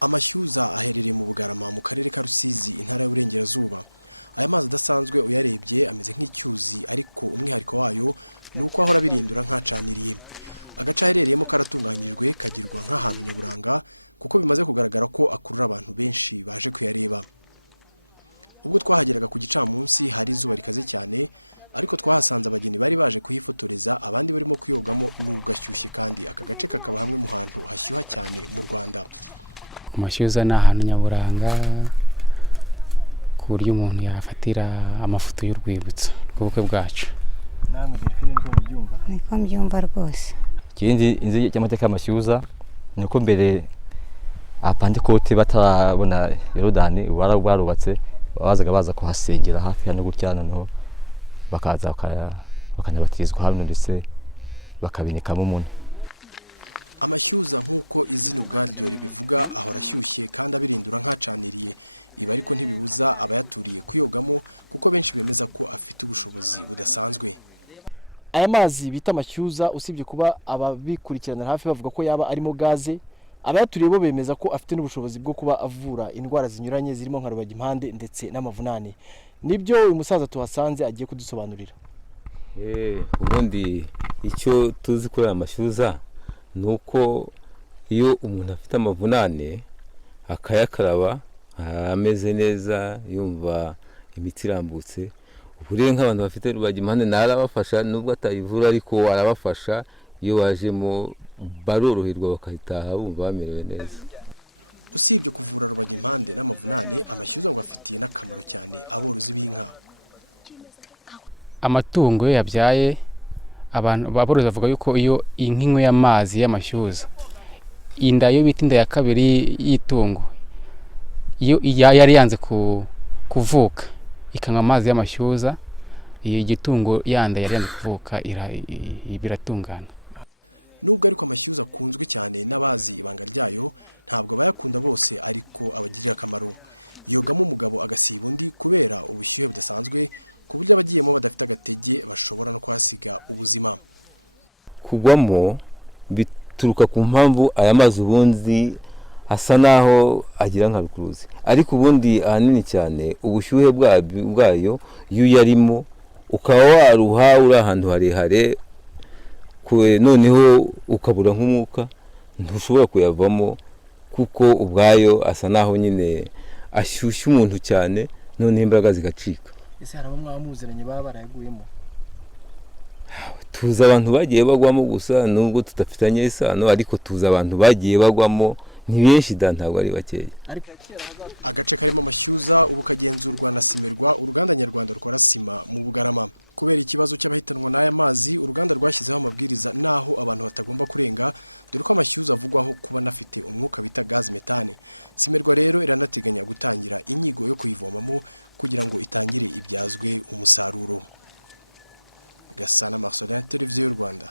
Amashyuza aherereye mu Bugarama mu karere ka Rusizi intara y'Uburengerazuba. Aya mazi adasanzwe uyarebye ameze nk'icyuzi, ariko umwihariko wayo ni uko ahora birindura nkacaniriye. Agace aherereyemo karatunganyijwe kagirwa nk'ahantu nyaburanga kuko bimaze kugaragara ko akurura abantu benshi baje kuyareba. Ubwo twahageraga ku gicamunsi hari izuba rikaze cyane, ariko twahasanze abageni bari baje kuhifotoreza, abandi barimo kuyogamo nubwo ashyushye, kandi aka gace kakaba hamwe mu hantu hashyuha cyane mu Rwanda. Amashyuza ni ahantu nyaburanga ku buryo umuntu yafatira amafoto y'urwibutso rw'ubukwe bwacu. Niko mbyumva rwose. Ikindi inzi cy'amateka y'amashyuza ni uko mbere Apantekote batarabona Yorodani barubatse, bazaga baza kuhasengera hafi hano gutya, noneho bakaza bakanabatizwa hano ndetse bakabinikamo umuntu. Amashyuza nk'uko izina ubwaryo ribivuga ahora ashyushye kandi abirindura nkacaniriye. Ibi ariko ntibibuza abayaturiye kuyogamo kuko benshi bemeza ko afite ubushobozi budasanzwe. Aya mazi bita amashyuza, usibye kuba ababikurikirana hafi bavuga ko yaba arimo gaze, abayaturiye bo bemeza ko afite n'ubushobozi bwo kuba avura indwara zinyuranye zirimo nka rubagimpande ndetse n'amavunane. Nibyo uyu musaza tuhasanze agiye kudusobanurira. Ubundi icyo tuzi kuri aya mashyuza ni uko iyo umuntu afite amavunane akayakaraba ameze neza, yumva imitsi irambutse, ubu rero nk'abantu bafite rubagimpande narabafasha, nubwo atayivura ariko arabafasha. Iyo wajemo baroroherwa bakahitaha bumva bamerewe neza. Usibye kuvura rubagimpande n'amavunane, amashyuza ngo afitiye n'akamaro cyane aborozi b'inka. Amatungo iyo yabyaye, aborozi bavuga yuko iyo inka inyweye amazi y'amashyuza, inda yo bita inda ya kabiri y'itungo, iyo yari yanze kuvuka ikanywa amazi y'amashyuza, iyo igitungo yanda yari yanze kuvuka biratungana. Nubwo ariko amashyuza akunzwe cyane n'abazi ibanga ryayo, ntabwo abayakunda bose ariko abagirira akamaro. Yogamo umugabo agasiba undi kubera ubushyuhe budasanzwe, ku buryo abagiyemo badafite agatege bashobora no kuhasiga ubuzima. Kugwamo bituruka ku mpamvu aya mazi ubundi asa naho agira nka rukuruzi, ariko ubundi ahanini cyane ubushyuhe bwayo iyo uyarimo ukaba waruha uri ahantu harehare, noneho ukabura nk'umwuka, ntushobora kuyavamo kuko ubwayo asa naho nyine ashyushya umuntu cyane, noneho imbaraga zigacika. Ese hari abamwe bamuziranye baba barayaguyemo? Tuzi abantu bagiye bagwamo, gusa nubwo tudafitanye isano, ariko tuzi abantu bagiye bagwamo, ni benshi ntabwo ari bakeya. Agace karimo amashyuza ubu kagenzurwa na Simerwa, uruganda nyarwanda rukora sima mu Bugarama. Kubera ikibazo cy'abahitanwa n'aya mazi, uruganda rwashyizeho amabwiriza naho abantu batagomba kurenga, dore ko amashyuza avugwaho kuba anafite umwuka bita gaz metane. Simerwa rero iranateganya gutangira inyigo yo kuyivomamo kugira ngo itangire ibyazwe umusaruro. Gasana Marcelin, Televiziyo y'u Rwanda.